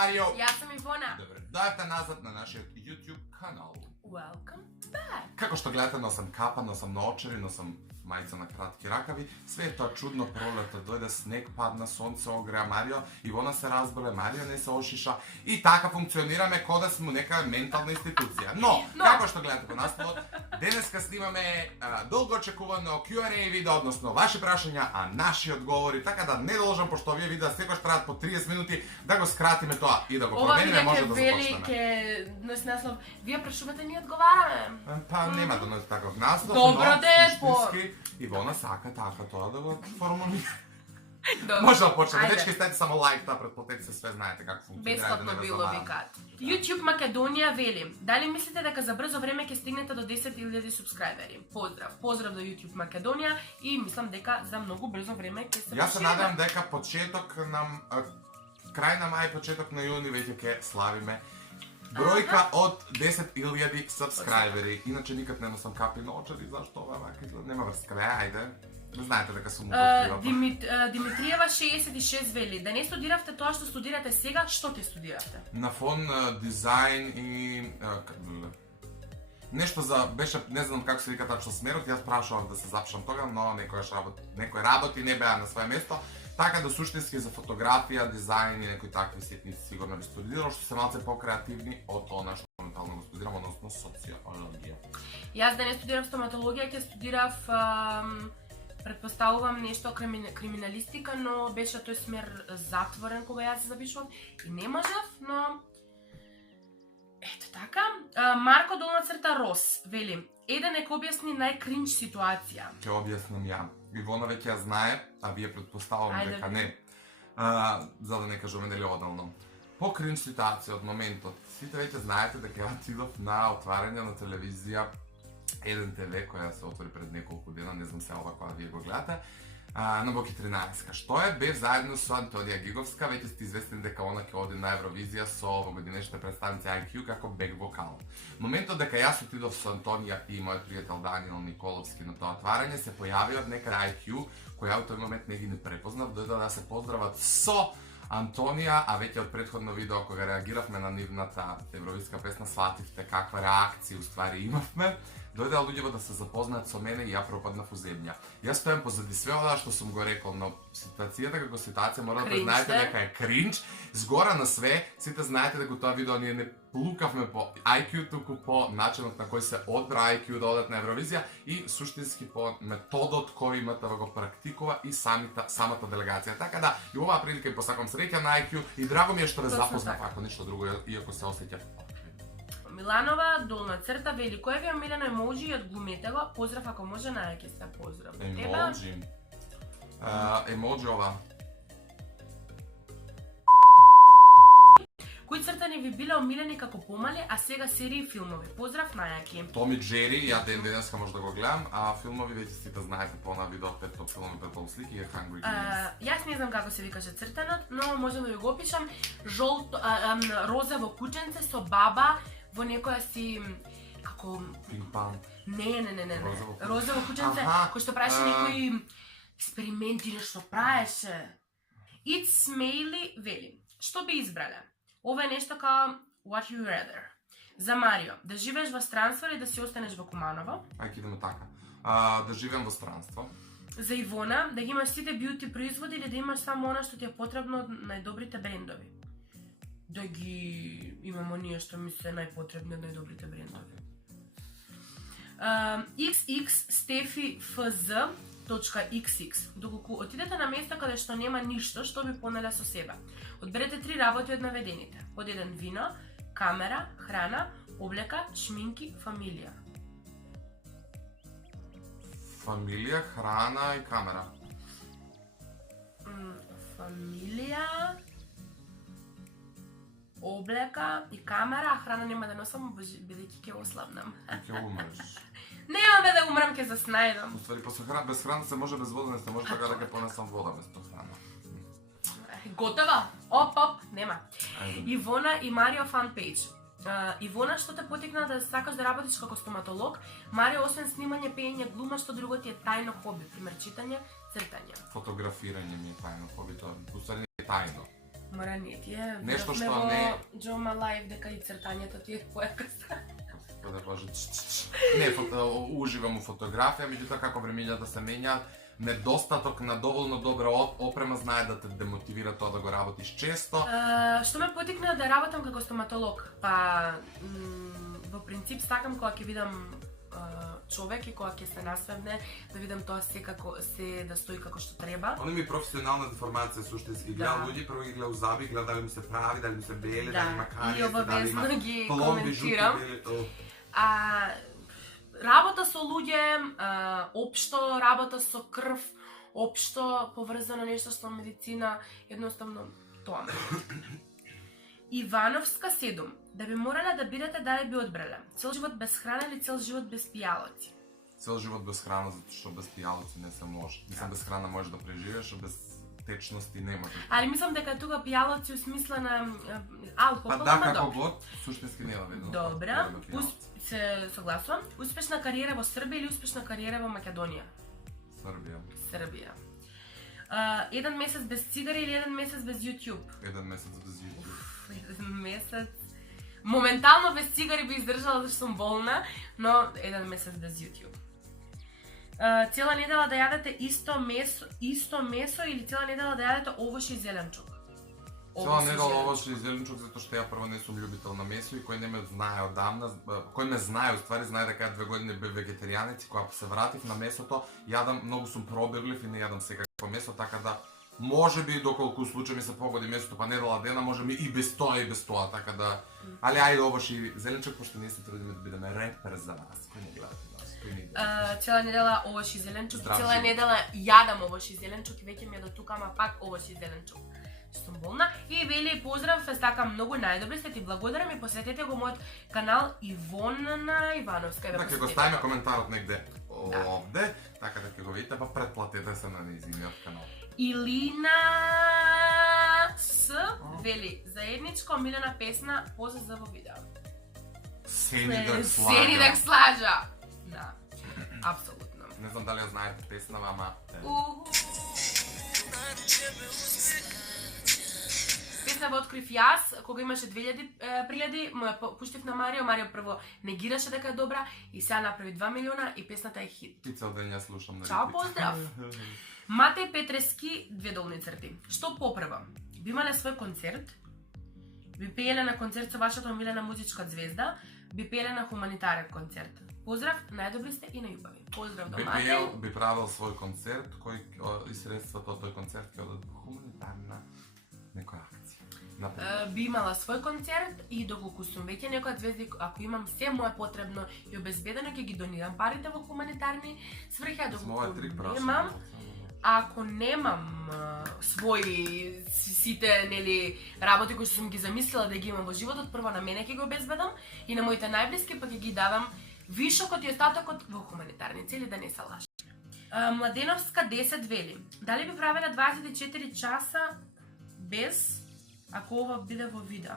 Mario. Јас сум Ивона. Добре, дојавте назад на нашиот YouTube канал. Welcome back. Како што гледате, носам капа, носам наочари, носам мајца на кратки ракави. Све е тоа чудно, пролета дојде, снег падна, сонце огреа Марио, Ивона се разболе, Марио не се ошиша и така функционираме кога да сме нека ментална институција. Но, како што гледате по насловот, денеска снимаме долго очекувано Q&A видео, односно ваши прашања, а наши одговори, така да не должам, пошто овие видеа секојаш траат по 30 минути, да го скратиме тоа и да го промениме, може да започнеме. Ова носи наслов, вие прашувате, ние одговараме. Па нема да носи таков наслов, Добро де, суштински Ивона сака така тоа да го формулира. Добро. Може да почнеме. Дечки, ставите само лайк, таа претплатете се, све знаете како функционира. Бесплатно било викат. YouTube Македонија вели, дали мислите дека за брзо време ќе стигнете до 10.000 субскрајбери? Поздрав. Поздрав до YouTube Македонија и мислам дека за многу брзо време ќе се Јас се надевам дека почеток на крај на мај, почеток на јуни веќе ќе славиме бројка од 10.000 субскрајбери. Иначе никад не носам капи на очари, зашто ова вака изгледа? Нема врска, ајде. Не знаете дека сум Димитриева 66 вели, да не студиравте тоа што студирате сега, што ќе студиравте? На фон дизајн и нешто за беше, не знам како се вика тачно смерот, јас прашував да се запишам тога, но некој работи не беа на свое место. Така да суштински за фотографија, дизајн и некои такви ситници сигурно би студирал, што се малце покреативни од она што моментално го студирам, односно социологија. Јас да не студирав стоматологија, ќе студирав предпоставувам нешто криминалистика, но беше тој смер затворен кога јас се запишував и не можев, но ето така. Марко долна црта Рос вели, еден нека објасни најкринч ситуација. Ќе објаснам ја. Ивона веќе ја знае, а вие предпоставувам дека не. За да не кажуваме нели одално. По кринч ситуација од моментот, сите веќе знаете дека ја отидов на отварање на телевизија 1 ТВ која се отвори пред неколку дена, не знам се ова која вие го гледате, на Боки 13. Што е, бев заедно со Антонија Гиговска, веќе сте известни дека она ќе оди на Евровизија со овогодинешната представница IQ како бек вокал. Моментот дека јас отидов со Антонија и мојот пријател Даниел Николовски на тоа отварање, се појави од некаде IQ, која во тој момент не ги не препознав, дојде да се поздрават со Антонија, а веќе од претходно видео кога реагиравме на нивната евровиска песна, свативте каква реакција уствари имавме. Дојдеа луѓето да се запознаат со мене и ја пропаднав у земја. Јас стојам позади све ова што сум го рекол, но ситуацијата како ситуација мора да признаете дека е кринч. Згора на све, сите знаете дека тоа видео ние не плукавме по IQ, туку по начинот на кој се одбра IQ да одат на Евровизија и суштински по методот кој имате да го практикува и самата делегација. Така да, и оваа прилика и посакам среќа на IQ и драго ми е што ве запознав, ако ништо друго, иако се осеќав. Миланова, долна црта, вели, кој ви е омилено емоджи од глумете го? Поздрав, ако може, најаќе сте поздрав. Емоджи. Емоджи ова. Кои цртани ви биле омилени како помали, а сега серии и филмови? Поздрав, најаки. Том и Джери, ја денеска може да го гледам, а филмови веќе сите знаете по на видео 5 филми, 5 слики и Hungry Games. Јас не знам како се викаше цртанот, но можам да ви го опишам. Розово кученце со баба во некоја си како Пинг-панг. Не. Розово кученце кој што правеше некои експерименти, нешто правеше. It's Smaily вели, што би избрале? Ова е нешто као What You Rather. За Марио, да живееш во странство или да си останеш во Куманово? Ајде идеме така. Да живеам во странство. За Ивона, да ги имаш сите бјути производи или да имаш само она што ти е потребно од најдобрите брендови? Да ги имам оние што ми се најпотребни од најдобрите брендови. XX Steffi FZ.XX. Доколку отидете на место каде што нема ништо, што би понеле со себе? Одберете 3 работи од наведените. Под 1 вино, камера, храна, облека, шминки, фамилија. Фамилија, храна и камера. Фамилија, облека и камера, а храна нема да носам, бидејќи ќе ослабнам. Ќе умреш. Нема да умрам, ќе заснајдам. Уствари, без храна се може без вода, не се може така да ќе понесам вода без храна. Готова? Оп, нема. Ивона и Марио фанпейдж. Ивона, што те потекна да сакаш да работиш како стоматолог? Марио, освен снимање, пеење, глума, што друго ти е тајно хоби? Пример, читање, цртање. Фотографирање ми е тајно хоби, тоа уствари не е тајно. Мора не ти е. Нешто што во не- Джома Лайв дека и цртањето ти е појакаста. Да боже, не, уживам у фотографија, меѓутоа како времењата се менјаат, недостаток на доволно добра опрема знае да те демотивира тоа да го работиш често. Што ме потикна да работам како стоматолог? Па, во принцип сакам кога ќе видам човек и кога ќе се насвебне, да видам тоа се како се да стои како што треба. Они ми професионална деформација суштински гледам луѓе, прво ги гледам зъби, гледам дали ми се прави, дали ми се бели, дали има кариеси, и обавезно ги пломби, жути, коментирам. бели. Работа со луѓе, општо работа со крв, општо поврзано нешто со медицина, едноставно тоа ме. Ивановска 7. Да би морале да бидете, дали би одбрале? Цел живот без храна или цел живот без пијалаци? Цел живот без храна, затоа што без пијалаци не се може. Мислам, без храна можеш да преживееш, а без течности не може. Али мислам дека тука пијалаци усмисла на алкохол, Па да, како год, суштински нема видно. Добра, се согласувам. Успешна кариера во Србија или успешна кариера во Македонија? Србија. Еден месец без цигари или еден месец без YouTube? Еден месец без YouTube. Еден месец. Моментално без цигари би издржала зашто сум болна, но еден месец без YouTube. Цела недела да јадете исто месо или цела недела да јадете овош и зеленчук? Цела недела овош и зеленчук затоа што ја прво не сум љубител на месо и кој не ме знае одамна, кој ме знае, уствари знае дека ја 2 години бев вегетаријанец и кога се вратив на месото, јадам, многу сум пробирлив и не јадам секакво месо, така да може би доколку случај ми се погоди месото па недела дена, може би и без тоа, така да... Али ајде овош и зеленчук, пошто ние се трудиме да бидеме репер за вас, кој не гледате нас, кој не гледате. Цела недела овош и зеленчук, Здрав цела живот. недела јадам овош и зеленчук и веќе ми е до тука, ама пак овош и зеленчук. Што сум болна. И вели поздрав, ве сакам многу, најдобри сте, ти благодарам и посетете го мојот канал Ивона Ивановска. Да, ќе го ставиме коментарот негде овде, така да ќе го видите, па претплатете се на нејзиниот канал. Илина С вели заедничко омилена песна поза во видео. Сенидак Сенидак слажа. Да, апсолутно. Не знам дали ја знаете песнава, ама... Песнава открив јас, кога имаше 2000 приледи, му ја пуштив на Марио, Марио прво негираше дека е добра и сега направи 2 милиона и песната е хит. И цел ден ја слушам на Чао, репит. поздрав! Матеј Петрески, 2 долни црти. Што попрва? Би имале свој концерт, би пееле на концерт со вашата омилена музичка звезда, би пееле на хуманитарен концерт. Поздрав, најдобри сте и најубави. Поздрав до Матеј. Би правил свој концерт, кој и средствата од тој концерт ќе одат во хуманитарна некоја акција. Би имала свој концерт и доколку сум веќе некоја звезда, ако имам се мое потребно и обезбедено, ќе ги донирам парите во хуманитарни сврхи, а доколку немам, ако немам своји сите нели работи кои сум ги замислила да ги имам во животот, прво на мене ќе ги обезбедам и на моите најблиски па ќе ги давам вишокот и остатокот во хуманитарни цели, да не се лажи. Младеновска 10 вели: дали би правила 24 часа без ако ова биде во видео?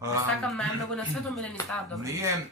Сакам најмногу на светот, милени стават добро. Ние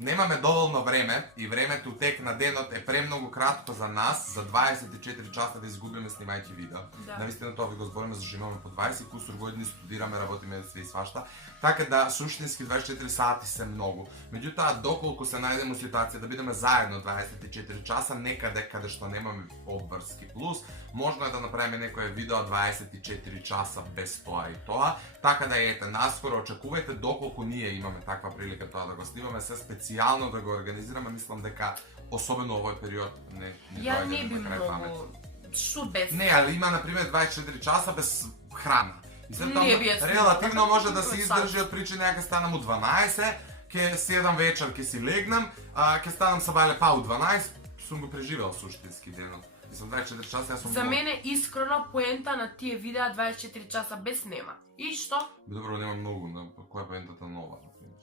немаме доволно време и времето тек на денот е премногу кратко за нас, за 24 часа да изгубиме снимајќи видео. Да. Навистина тоа ви го збориме, зашто имаме по 20 кусур години, студираме, работиме све и свашта. Така да суштински 24 сати се многу. Меѓутоа, доколку се најдеме у ситуација да бидеме заедно 24 часа некаде каде што немаме обврски плюс, можно е да направиме некое видео 24 часа без тоа и тоа. Така да ете, наскоро очекувајте, доколку ние имаме таква прилика тоа да го снимаме, се специјално да го организираме, мислам дека особено овој период не Ја не би на крај памет. многу. Што без? Не, али има на пример 24 часа без храна. И след тоа Не би ја релативно снимала. може да се издржи од причина ја ќе станам у 12, ќе седам вечер, ќе си легнам, ќе станам сабајле па у 12, сум го преживел суштински денот. Мислам 24 часа јас сум За мене искрено поента на тие видеа 24 часа без нема. И што? Добро, нема многу, но која е поентата нова, на пример.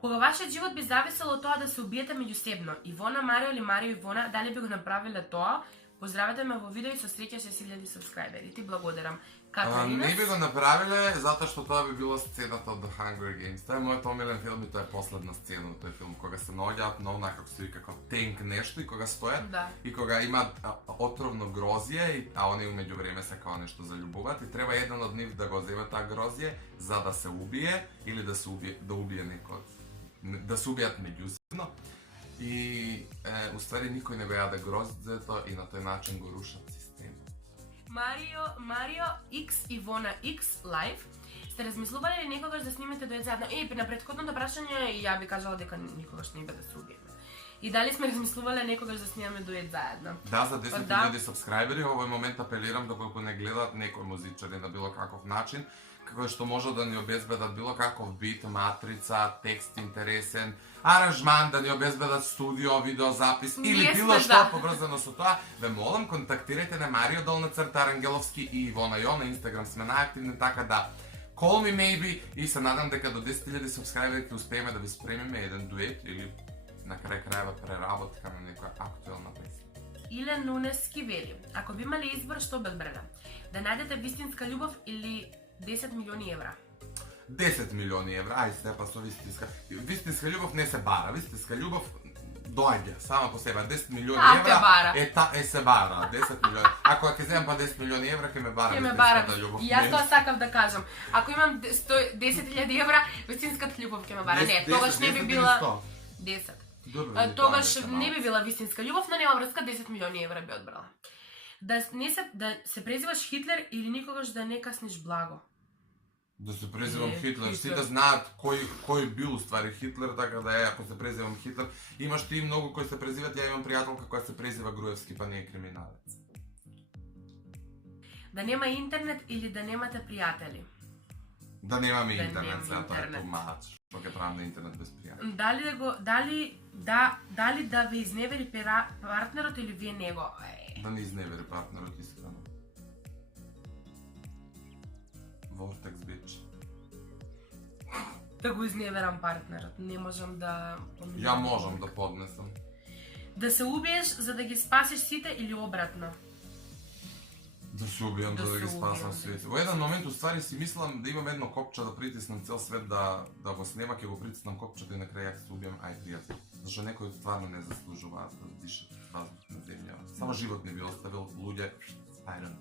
Кога вашиот живот би зависело од тоа да се убиете меѓусебно, Ивона Марио или Марио Ивона, дали би го направиле тоа? Поздравете ме во видео и со среќа 6000 сабскрајбери. Ти благодарам. Катарина? Не би го направиле затоа што тоа би било сцената од The Hunger Games. Тоа е мојот омилен филм и тоа е последна сцена од тој филм, кога се наоѓаат на она како се вика како тенк нешто и кога стојат и кога имаат отровно грозје, а они умеѓу време се као нешто заљубуваат и треба еден од нив да го земе таа грозје за да се убие или да се убие некој, да се убијат меѓусебно. И уствари никој не го јаде гроздето и на тој начин го рушат системот. Марио X Ивона X Live. Сте размислували ли некогаш да снимете дует заедно? На претходното прашање ја би кажала дека никогаш не би да се убиеме. И дали сме размислувале некогаш да снимаме дует заедно? Да, за 10.000 сабскрајбери, овој момент апелирам доколку не гледаат некој музичари на било каков начин, како што може да ни обезбедат било каков бит, матрица, текст интересен, аранжман, да ни обезбедат студио, видеозапис или било што поврзано со тоа, ве молам, контактирајте на Марио _Арангеловски и Ивона Јо, на Инстаграм сме најактивни, така да call me maybe и се надам дека до 10.000 сабскрајбери ќе успееме да ви спремиме еден дует или на крај крајва преработка на некоја актуелна песна. Илен Нунески вели, ако би имали избор, што би одбрана? Да најдете вистинска љубов или 10 милиони евра? 10 милиони евра, ај се па со вистинска. Вистинска љубов не се бара, вистинска љубов доаѓа сама по себе. 10 милиони евра се бара, 10 милиони. Ако ќе земам па 10 милиони евра, ќе ме бара вистинската љубов. Јас тоа сакав да кажам. Ако имам 10.000 евра, вистинската љубов ќе ме бара. Не, тогаш не би била 10. Тогаш не би била вистинска љубов, но нема врска, 10 милиони евра би одбрала. Да се презиваш Хитлер или никогаш да не касниш благо? Да се презивам Хитлер, сите знаат кој бил ствари Хитлер, така да ако се презивам Хитлер, имаш ти многу кои се презиват, ја имам пријателка која се презива Груевски, па не е криминалец. Да нема интернет или да немате пријатели? Да немаме интернет, сега тоа е тумач, што ќе правам на интернет без пријатели. Дали да ви изневери партнерот или вие него? Да не изневери партнерот, искрено. Vortex bitch. Да го изневерам партнерот, не можам да... Ја можам да поднесам. Да се убиеш за да ги спасиш сите или обратно? Да се убијам за да ги спасам сите. Во еден момент уствари си мислам да имам едно копче да притиснам цел свет да го снема, ќе го притиснам копчето и на крај ја се убијам, ај пријатно. Зашто некои стварно не заслужуваат да дишат воздух на земјава. Само живот не би оставил луѓе, ајден.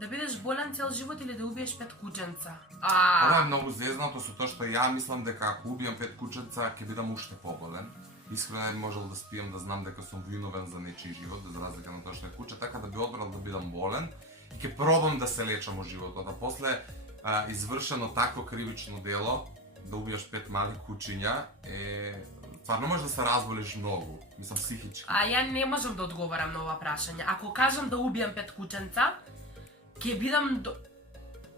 Да бидеш болен цел живот или да убиеш 5 кученца? Ова е многу зезнато со тоа што ја мислам дека ако убијам 5 кученца ќе бидам уште поболен. Искрено не би можел да спијам да знам дека сум виновен за нечiji живот, за разлика на тоа што е куче, така да би одбрал да бидам болен и ќе пробам да се лечам од животот. А после извршено такво кривично дело, да убиеш 5 мали кучиња, стварно може да се разболиш многу, мислам психички. Ја не можам да одговарам на ова прашање. Ако кажам да убијам 5 кученца, ќе бидам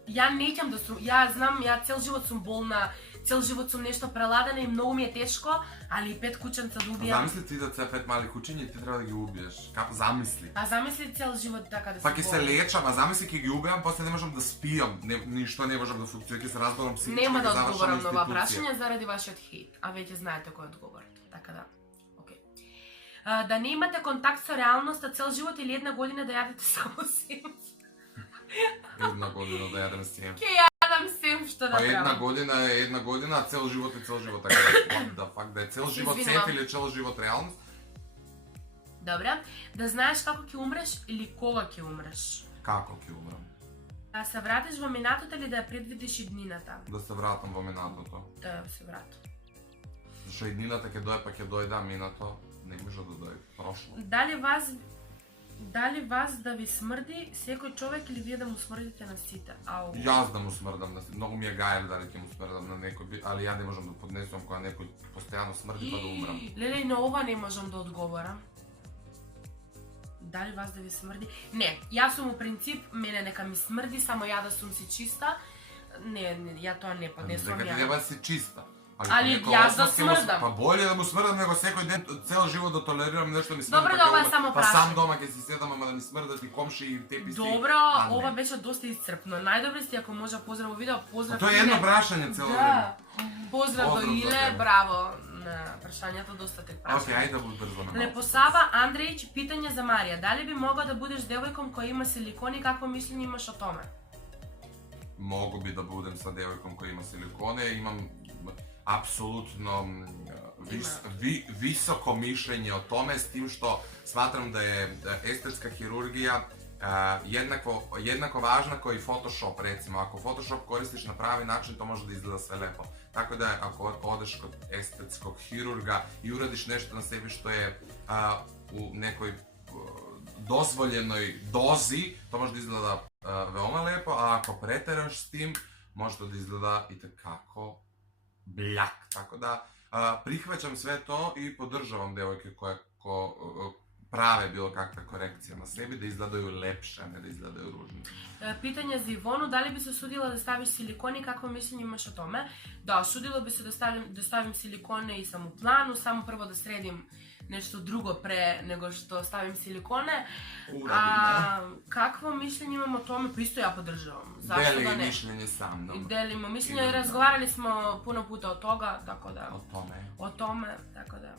ја неќам да сум, ја знам, ја цел живот сум болна, цел живот сум нешто преладена и многу ми е тешко, али 5 кученца да убијам. Замисли ти да се 5 мали кучиња и ти треба да ги убиеш. Како замисли? Замисли цел живот така да се. Па ќе се лечам, замисли ќе ги убијам, после не можам да спијам, ништо не можам да функционира, ќе се разболам психички. Нема да одговорам на ова прашање заради вашиот хейт, а веќе знаете кој е одговорот. Така да. Океј. Да не имате контакт со реалноста цел живот или една година да јадете само семки? Една година да јадам сем. Ќе јадам сем што да треба. Па една година, а цел живот е цел живот, така да факт да е цел живот сем или цел живот реалност. Добре, да знаеш како ќе умреш или кога ќе умреш? Како ќе умрам? Да се вратиш во минатото или да ја предвидиш иднината? Да се вратам во минатото. Да се вратам. Зашто иднината ќе дое, па ќе дојде, а минато не може да дојде. Прошло. Дали вас да ви смрди секој човек или вие да му смрдите на сите? Јас да му смрдам на сите. Многу ми е гајле дали ќе му смрдам на некој, али ја не можам да поднесувам кога некој постојано смрди па да умрам. Леле, на ова не можам да одговорам. Дали вас да ви смрди? Не, јас сум у принцип, мене нека ми смрди, само ја да сум си чиста. Не, ја тоа не поднесувам ја. Дека ти треба да си чиста. Али јас да смрдам. Па боле да му смрдам него секој ден, цел живот да толерирам нешто ми смрди. Добро, да ова е само прашање. Па сам дома ќе си седам, ама да ми смрдат и комши и теписи. Добро, ова беше доста исцрпно. Најдобре сте ако може поздрав во видео, поздрав. Тоа е едно прашање цело време. Поздрав до Иле, браво. на прашањата, доста тек Океј, прашања. ајде да брзаме малку. Лепосава Андреич, питање за Марија. Дали би могла да будеш девојком која има силикони, какво мислење имаш о томе? Могу би да будем са девојком која има силиконе, имам апсолутно високо мишљење о томе, с тим што сматрам да е естетска хирургија jednako važna kao i Photoshop, recimo. Ako Photoshop koristiš na pravi način, to može da izgleda sve lepo. Tako da ako odeš kod estetskog hirurga i uradiš nešto na sebi što je u nekoj dozvoljenoj dozi, to može da izgleda veoma lepo, a ako preteraš s tim, može to da izgleda itekako bljak. Tako da prihvaćam sve to i podržavam devojke koje prave bilo kakve korekcije na sebi, da izgledaju lepše, a ne da izgledaju ružno. Питање за Ивону, дали би се судила да ставиш силикони, какво мислење имаш о томе? Да, судила би се да ставим силиконе и само плану, само прво да средим нешто друго пре него што ставим силиконе. Какво мислење имам о томе? Присто ја поддржавам. Зашто да не? Дели мишљење сам. Делимо мислење, разговарали смо пуно пута о тога, така да. О томе, така да.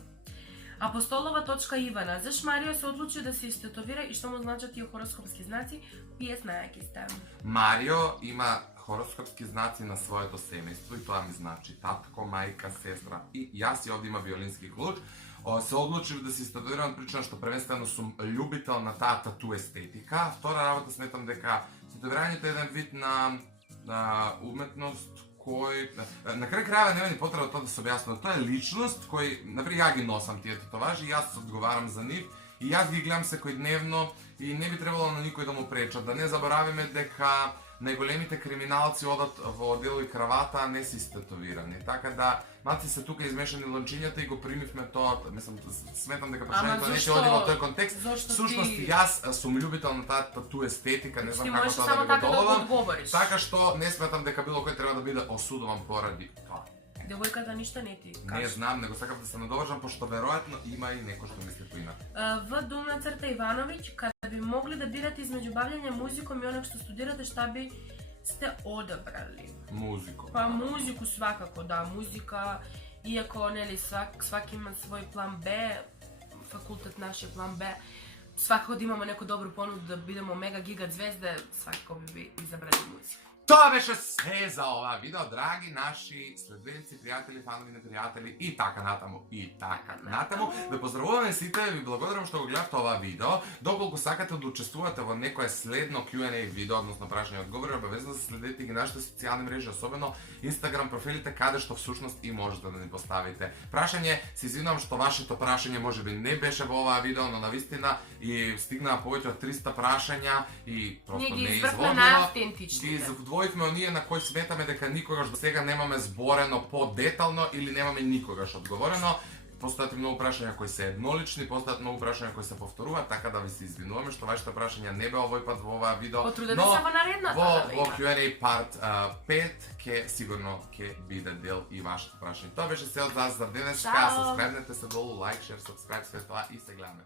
Апостолова.Ивана. Заш Марио се одлучи да се истетовира и што му значат тие хороскопски знаци? Пие знаеки сте. Марио има horoskopski znaci na svojeto semejstvo i to mi znači tatko, majka, sestra i јас и овде има виолински клуч. Се одлучив да се истетовирам, причина што првенствено сум љубител на таа тату естетика. Втора работа сметам дека истетовирањето е еден вид на уметност кој на крај крајeva нема ни потреба тоа да се објаснува. Тоа е личност кој, например, ја ги носам тие татуажи, јас одговарам за нив и јас ги гледам секојдневно и не би требало на никој да му пречат. Да не заборавиме дека најголемите криминалци одат во дело и кравата, а не се истетовирани. Така да, маци се тука измешани лончињата и го примивме тоа, мислам, сметам дека прашањето не ќе оди во тој контекст. Всушност, јас сум љубител на таа тату естетика, не знам како тоа да го доловам. Така што не сметам дека било кој треба да биде осудуван поради тоа. Девојката ништо не ти каже. Не знам, него сакам да се надовршам, пошто веројатно има и некој што мисли поинаку. В Думна Црта Ивановиќ, када би могли да бирате измеѓу бавење музиком и онак што студирате, шта би сте одабрали? Музико. Па музику свакако, да, музика, иако нели сваки има свој план Б, факултет наш е план Б, свакако да имаме некој добро понуд да бидеме мега гига звезде, свакако би изабрали музика. Тоа беше се за ова видео, драги наши следбеници, пријатели, фанови, непријатели и така натаму, Да поздравуваме сите, ви благодарам што го гледавте ова видео. Доколку сакате да учествувате во некое следно Q&A видео, односно прашање и одговори, обавезно да следите ги нашите социјални мрежи, особено Instagram профилите, каде што всушност и можете да ни поставите прашање. Се извинувам што вашето прашање можеби не беше во оваа видео, но навистина и стигнаа повеќе од 300 прашања и просто не изводило. Двојивме оние на кои сметаме дека никогаш до сега немаме зборено по-детално или немаме никогаш одговорено. Постојат и многу прашања кои се еднолични, постојат многу прашања кои се повторуваат, така да ви се извинуваме што вашите прашања не беа овој пат во оваа видео. Потрудете се во наредната. Во Q&A part 5 сигурно ќе биде дел и вашите прашања. Тоа беше се од нас за денеска. Сабскрибнете се долу, лайк, шер, сабскриб, све тоа и се гледаме.